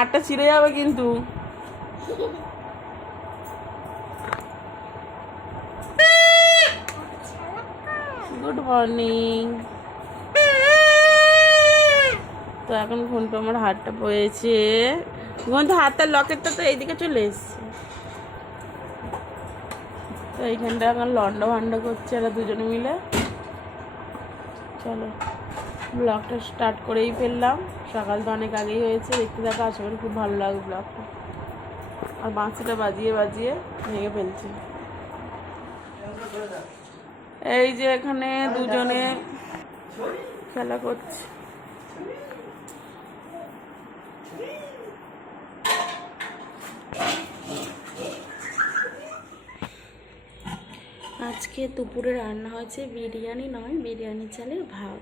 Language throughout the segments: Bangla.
হাতটা ছিঁড়ে যাবে কিন্তু। গুড মর্নিং তো এখন ঘন্টু আমার হাতটা পড়েছে ঘন্টু হাতটার লকেটটা তো এইদিকে চলে এসছে। তো এইখানটা এখন লন্ড ভন্ড করছে এরা দুজনে মিলে। চলো। ব্লগটা স্টার্ট করেই ফেললাম। সকাল তো অনেক আগেই হয়েছে, দেখতে থাকা, আশা করি খুব ভালো লাগবে ব্লগটা। আর বাঁশিটা বাজিয়ে বাজিয়ে ভেঙে ফেলছে। এই যে এখানে দুজনে খেলা করছে। আজকে দুপুরে রান্না হয়েছে বিরিয়ানি নয়, বিরিয়ানি চালের ভাত।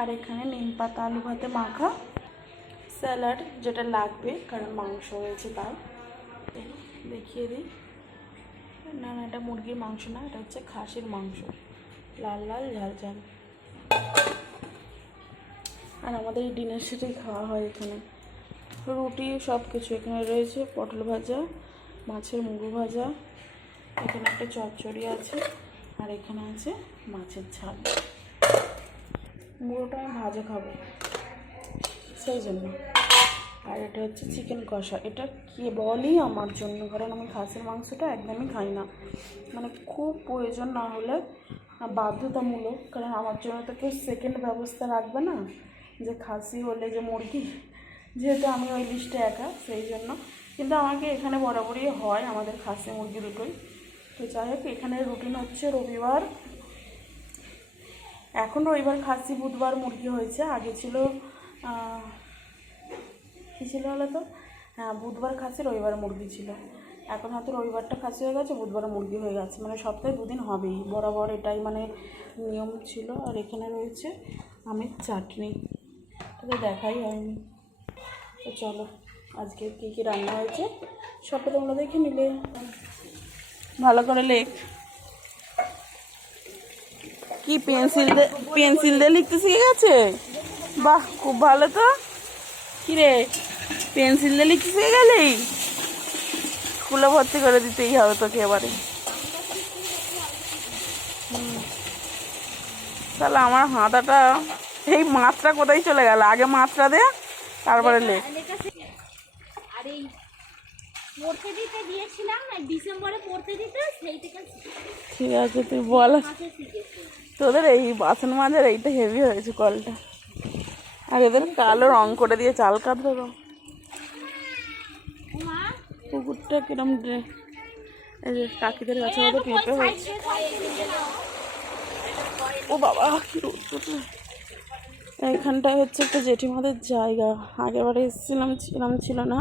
আর এখানে নিম পাতা, আলু ভাতে মাখা স্যালাড যেটা লাগবে, কারণ মাংস হয়েছে তাই দেখিয়ে দিই। না না, এটা মুরগির মাংস না, এটা হচ্ছে খাসির মাংস। লাল লাল, ঝাল ঝাল। আর আমাদের এই ডিনার সেটাই খাওয়া হয় এখানে। রুটি সব কিছু এখানে রয়েছে, পটল ভাজা, মাছের মুগু ভাজা। এখানে একটা চচ্চড়ি আছে, আর এখানে আছে মাছের ঝাল। মুগোটা আমি ভাজা খাব। সেই জন্য আর এটা হচ্ছে চিকেন কষা। এটা কে কেবলই আমার জন্য, কারণ আমি খাসির মাংসটা একদমই খাই না। মানে খুব প্রয়োজন না হলে বাধ্যতামূলক, কারণ আমার জন্য তো কেউ সেকেন্ড ব্যবস্থা রাখবে না, যে খাসি হলে যে মুরগি, যেহেতু আমি ওই লিস্টে একা সেই জন্য কিন্তু আমাকে এখানে বরাবরই হয় আমাদের খাসি মুরগি দুটোই। তো যাই হোক, এখানে রুটিন হচ্ছে রবিবার। এখন রবিবার খাসি বুধবার মুরগি হয়েছে। আগে ছিল কী ছিল হলো তো? হ্যাঁ বুধবার খাসি, রবিবার মুরগি ছিল। এখন হয়তো রবিবারটা খাসি হয়ে গেছে, বুধবার মুরগি হয়ে গেছে। মানে সপ্তাহে দুদিন হবেই, বরাবর এটাই মানে নিয়ম ছিল। আর এখানে রয়েছে আমের চাটনি। তোকে দেখাই হয়নি। তো চলো, আজকে কী কী রান্না হয়েছে, সবটা তোমরা দেখে নিলে। ভালো করে লেখ। কি পেন্সিল পেন্সিল দিয়ে লিখতে শিখে গেছে? বাহ খুব ভালো তো। কি রে পেন্সিল দিয়ে লিখতে শিখে গেলি? স্কুলে ভর্তি করে দিতেই হবে তোকে এবারে। তাহলে আমার হাতাটা এই মাছটা কোথায় চলে গেল? আগে মাছটা দে তারপরে লেখ। পড়তে দিতে দিয়েছিলাম ডিসেম্বরে পড়তে দিতে সেই থেকে ঠিক আছে তুই বল। তোদের এই বাসন মাজার এইটা হেভি হয়েছে কলটা। আর এদের কালো রং করে দিয়ে চাল কাঁদবে গো মা? পুকুরটা কিরম এই যে কাকিদের কাছে মতো পেঁপে হয়েছে। ও বাবা কি রোদ এইখানটায় হচ্ছে একটা জেঠিমাদের জায়গা। আগেবারে এসেছিলাম ছিলাম ছিল না।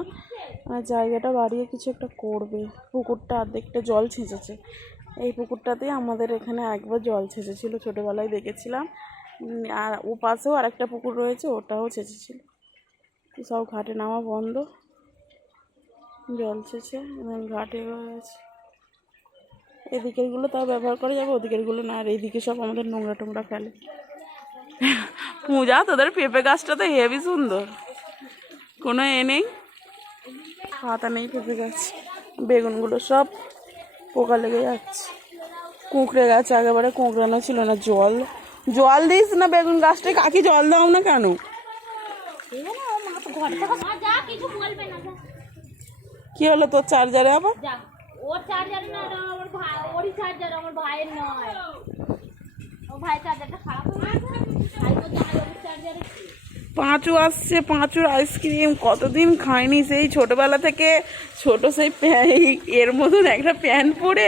মানে জায়গাটা বাড়িয়ে কিছু একটা করবে। পুকুরটা অর্ধেকটা জল ছেঁচেছে। এই পুকুরটাতেই আমাদের এখানে একবার জল ছেঁচেছিল, ছোটোবেলায় দেখেছিলাম। আর ও পাশেও আরেকটা পুকুর রয়েছে, ওটাও ছেঁচেছিল। সব ঘাটে নামা বন্ধ। জল ছেঁচে এবং ঘাটে রয়েছে। এদিকেরগুলো তাও ব্যবহার করা যাবে, ওদিকেরগুলো না, আর এইদিকে সব আমাদের নোংরা টোংরা ফেলে। পূজা, তোদের পেঁপে গাছটা তো হেভি সুন্দর। কোনো এ নেই? পাতা নেই পেঁপে গাছ। বেগুনগুলো সব পোকা লেগে যাচ্ছে। কুঁকড়ে গাছ, একেবারে কুঁকড়ানো ছিল না জল। জল দিস না বেগুন গাছটায়, কাকি জল দাও না কেন? কি হলো তোর চার্জারে আবার? ভাইয়ের নয় ও ভাই চার্জারটা খারাপ চার্জারে পাঁচু আসছে, পাঁচুর আইসক্রিম কতদিন খাইনি সেই ছোটবেলা থেকে। ছোট সেই এর মতন একটা প্যান্ট পরে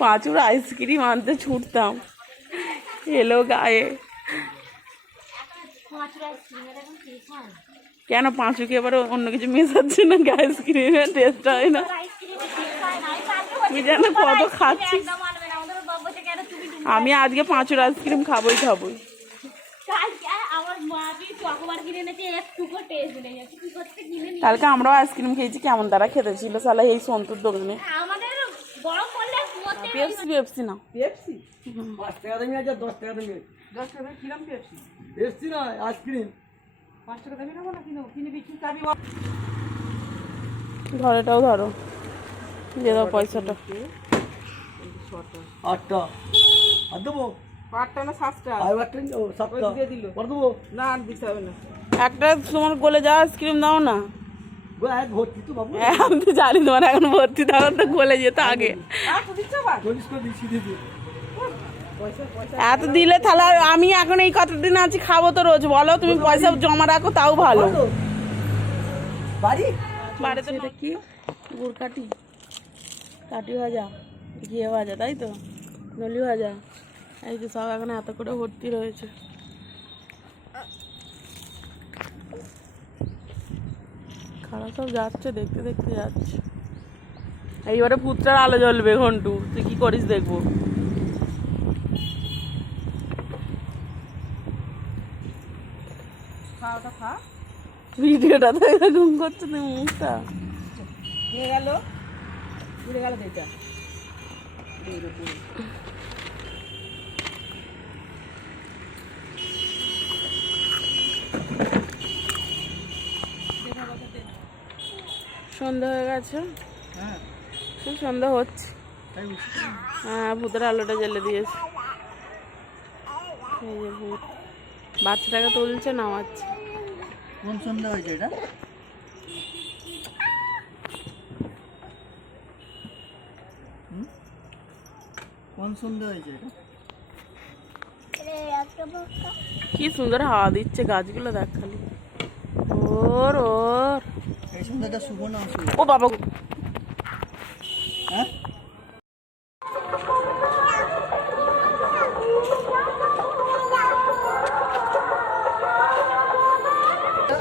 পাঁচুর আইসক্রিম আনতে ছুটতাম। এলো গায়ে। কেন পাঁচুকে এবার অন্য কিছু মেশাচ্ছে না? আইসক্রিমের টেস্ট হয় না। আইসক্রিমে তুই যেন কত তুমি তুমি আমি আজকে পাঁচুর আইসক্রিম খাবোই খাবোই কালকে আমার মা বি চকবার কিনে এনেছে একটুকু টেস্ট নেই আছে কি করতে কিনে নিয়ে কালকে আমরাও আইসক্রিম খেয়েছি কেমন তারা খেতে ছিল সালা এই সন্তুর দোকানে। পেপসি পেপসি না। পেপসি? পাঁচ টাকা দামি আছে দশ টাকা দামি দশ টাকা কিরম পেপসি? পেপসি নয় আইসক্রিম। পাঁচ টাকা না কিনো খাবি ধরো। দিয়ে দাও পয়সাটা। আটটা। আর দেবো? আটটা না সাতটা আর একটা তোমার গলে যাওয়া আইসক্রিম দাও না। গো তো বাবু। হ্যাঁ, আমি তো জানি তোমার এখন ভর্তি তখন তো গলে যেত আগে। এত দিলে তাহলে আমি এখন এই কতদিন আছি খাব তো রোজ। বলো তুমি পয়সা জমা রাখো তাও ভালো। কত? বাড়ি? বাড়িতে এটা কি? গুড় কাটি কাটি ভাজা ঘিয়ে ভাজা তাই তো? নলি ভাজা। এই যে সব এখন এত করে ভর্তি রয়েছে। খারাপ সব যাচ্ছে দেখতে দেখতে যাচ্ছে। এইবারে পুত্রার আলো জ্বলবে ঘন্টু তুই কি করিস দেখব। ভিডিওটা তো এরকম করছে তুমি মুখটা। গেল। ঘুরে গেল দেখটা সন্ধ্যা হয়ে গেছে। হ্যাঁ। খুব সন্ধ্যা হচ্ছে। হ্যাঁ ভূতের আলোটা জ্বেলে দিয়েছে। এই যে ভূত। বাচ্চাটাকে তুলছে নামাচ্ছে। কোন সন্ধ্যা হয়েছে এটা? কোন সন্ধ্যা হয়েছে এটা? কি সুন্দর হাওয়া দিচ্ছে গাছগুলো দেখ খালি ওর ওর। ও বাবা গো। হ্যাঁ?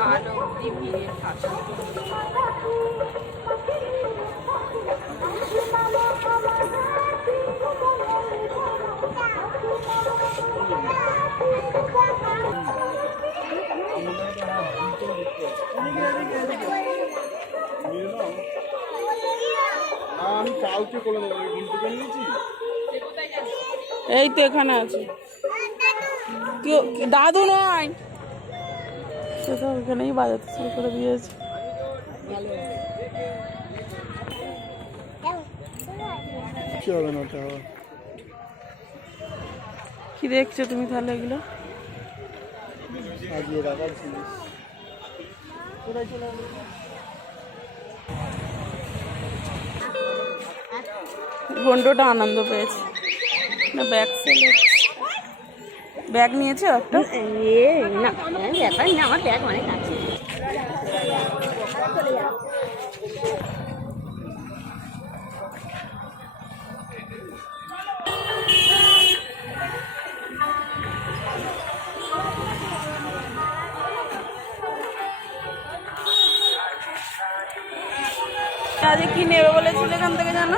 আলো দিয়ে এই তো এখানে আছে। দাদু নয়। সেসব এখানেই বাজাতে শুরু করে দিয়েছে। কি না ওটা কি দেখছ তুমি তাহলে এগুলো? রাখার জিনিস। ঘন্টটা আনন্দ পেয়েছে। না ব্যাগ সেল ব্যাগ নিয়েছো একটা? না ব্যাপার না আমার ব্যাগ অনেক আছে। আজকে কি নেবে বলেছিল এখান থেকে জানো?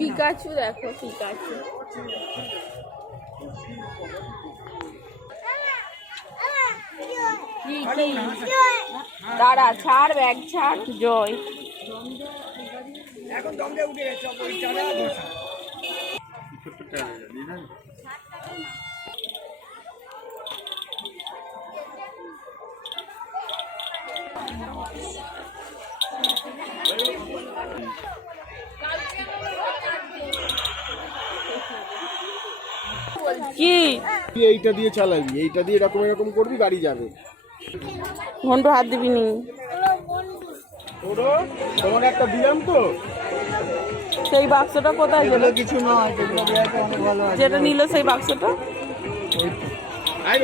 পিকাচু দেখো পিকাচু। কি কি? দাঁড়া ছাড় ব্যাগ ছাড়। জয়। কি? এইটা দিয়ে চালাবি এইটা দিয়ে এরকম এরকম করবি গাড়ি যাবে। ঘন্টু হাত দিবি নি তোমার একটা দিলাম তো? সেই বাক্সটা কোথায় গেল কিছু নয় আছে। যেটা নিল সেই বাক্সটা? আয়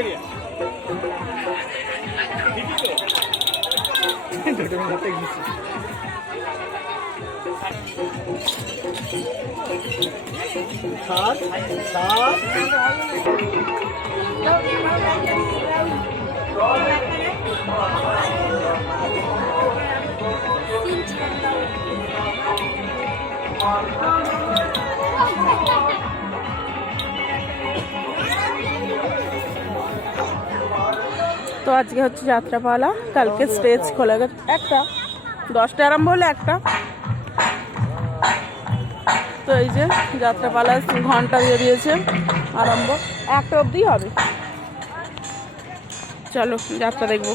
তো আজকে হচ্ছে যাত্রাপালা। কালকে স্টেজ খোলা একটা। দশটা আরম্ভ হলো একটা। এই যে যাত্রাপালা ঘণ্টা দিয়ে দিয়েছে আরম্ভ। একটা অবধি হবে। চলো যাত্রা দেখব।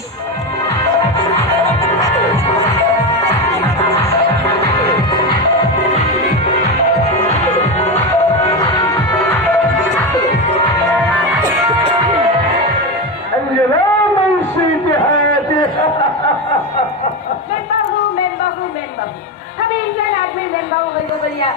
বলিয়া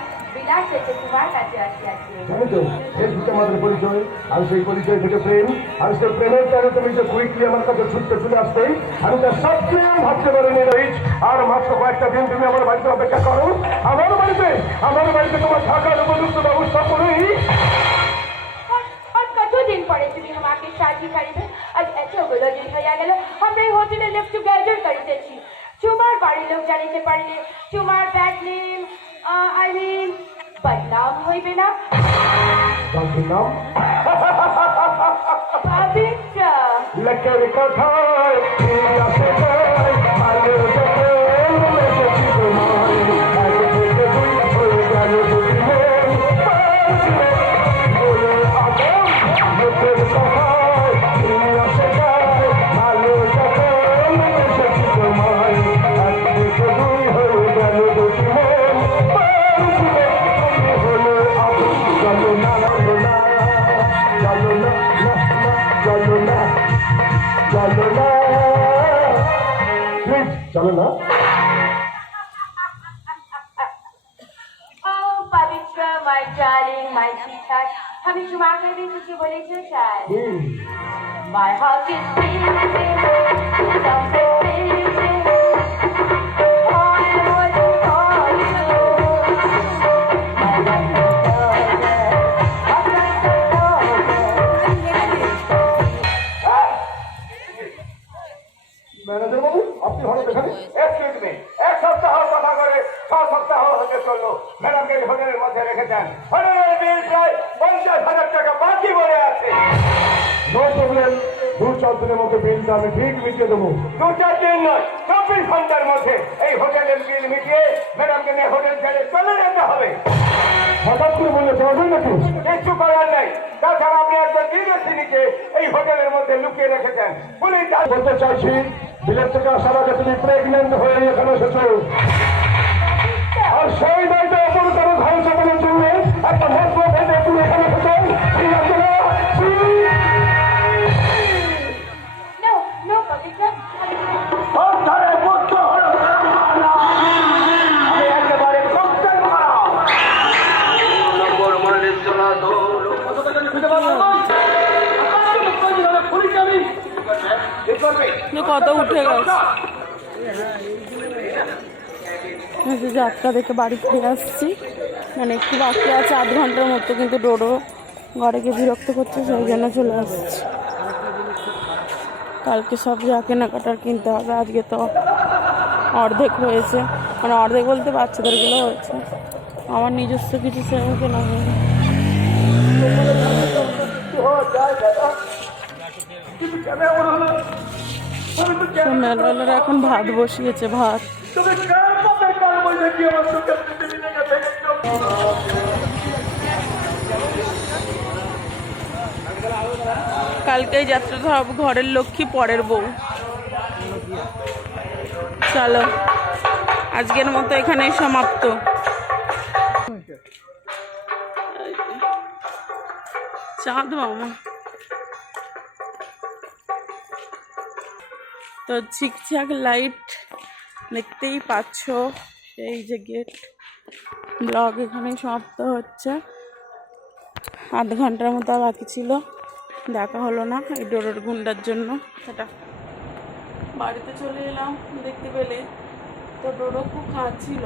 জানো তো এই দুটো আমাদের পরিচয়। আর সেই পরিচয় থেকে প্রেম আর সেই প্রেমের কারণে তুমি যে কুইকলি আমার কাছে ছুটতে চলে আসতেই আমি তার সবচেয়ে ভাবতে পারিনি রহিত। আর মাত্র কয়েকটা দিন তুমি আমার বাড়িতে অপেক্ষা করো। আমার বাড়িতে আমার বাড়িতে তোমার থাকার উপযুক্ত ব্যবস্থা করেই কতদিন পরে তুমি আমাকে শাদি করিবে আজ এতগুলো দিন হইয়া গেল আমরা এই হোটেলে লিভ টুগেদার করিতেছি। তোমার বাড়ির লোক জানিতে পারলে তোমার ব্যাড নেম আই মিন বদনাম হইবে না? তার নাম? পবিত্রা লেকের কথায় চলো না Oh. আমি তোমাকে কিছু বলেছি চাই My heart is beating, beating. কিছু করার নাই। তাছাড়া আপনি একজন বিদেশিনীকে এই হোটেলের মধ্যে লুকিয়ে রেখেছেন। পুলিশ বলতে চাইছি বিলের থেকে আসার আগে তুমি প্রেগনেন্ট হয়ে এখানে এসেছ। আর সেই দায়িত্ব অপর কারও চাপানোর জন্য একটা কত উঠে গেছে যাত্রা দেখে বাড়ি ফিরে আসছি মানে একটু বাকি আছে আধ ঘণ্টার মতো কিন্তু ডোডো ঘরে গিয়ে বিরক্ত করছে সেই জন্য চলে আসছি কালকে সব যা কেনাকাটার কিনতে হবে আজকে তো অর্ধেক হয়েছে মানে অর্ধেক বলতে বাচ্চাদেরগুলো হয়েছে আমার নিজস্ব কিছু সেরকম কেনা হয়নি মেলওয়ালারা এখন ভাত বসিয়েছে ভাত। তুমি কার পাপের কাল বলতে কি আমার চোখে পৃথিবী থেকে দেখেছ কালকেই যাত্রাটা হবে ঘরের লক্ষ্মী পরের বউ। চলো আজকের মতো এখানেই সমাপ্ত। চাঁদ মামা। তো ঝিকঝাক লাইট দেখতেই পাচ্ছ, এই যে গেট ব্লগ এখানেই সমাপ্ত হচ্ছে। আধ ঘণ্টার মতো বাকি ছিল, দেখা হলো না এই ডোরোর গুন্ডার জন্য। সেটা বাড়িতে চলে এলাম, দেখতে পেলে। তো ডোরো খুব কাঁদছিল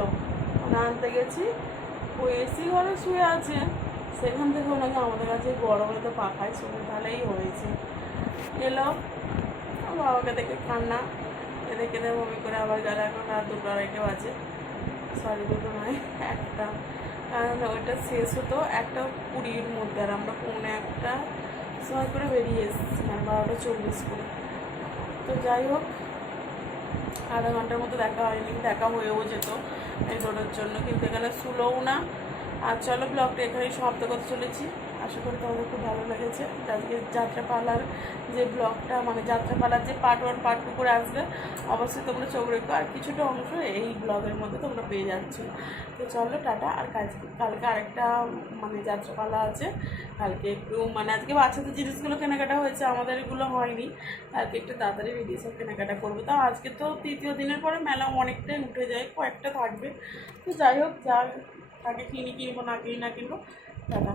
মানে আনতে গেছি, ও এসি ঘরে শুয়ে আছে। সেখান থেকে ওনাকে আমাদের কাছে গরমে তো পাখায় শুনে তাহলেই হয়েছে। এলো বাবাকে দেখে কান্না। কেঁদে বমি করে আবার গেল এখন রাত দুটো আড়াইটে বাজে। সরি দুটো নয় একটা। কারণ ওইটা শেষ হতো একটা কুড়ির মধ্যে আর আমরা পৌনে একটা সময় করে বেরিয়ে এসেছি মানে বারোটা চল্লিশ করে। তো যাই হোক, আধা ঘণ্টার মতো দেখা হয়নি, দেখা হয়েও যেত এই রোডের জন্য, কিন্তু এখানে শুলোও না। আর চলো ব্লগটা এখানেই সমাপ্ত করতে চলেছি। আশা করি তোমাদের খুব ভালো লেগেছে। আজকে যাত্রাপালার যে ব্লগটা মানে যাত্রাপালার যে পার্ট ওয়ান পার্ট টু করে আসবে, অবশ্যই তোমরা চোখ রেখো। আর কিছুটা অংশ এই ব্লগের মধ্যে তোমরা পেয়ে যাচ্ছ। তো চলো, টাটা। আর কাজ কালকে আরেকটা মানে যাত্রাপালা আছে। কালকে একটু মানে আজকে বাচ্চাদের জিনিসগুলো কেনাকাটা হয়েছে আমাদের এগুলো হয়নি। কালকে একটু তাড়াতাড়ি বেরিয়ে সব কেনাকাটা করব। তাও আজকে তো তৃতীয় দিনের পরে মেলা অনেকটাই উঠে যায়, কয়েকটা থাকবে। তো যাই হোক, যা থাকে কিনি, কিনবো, না কিনি, না কিনবো, টাটা।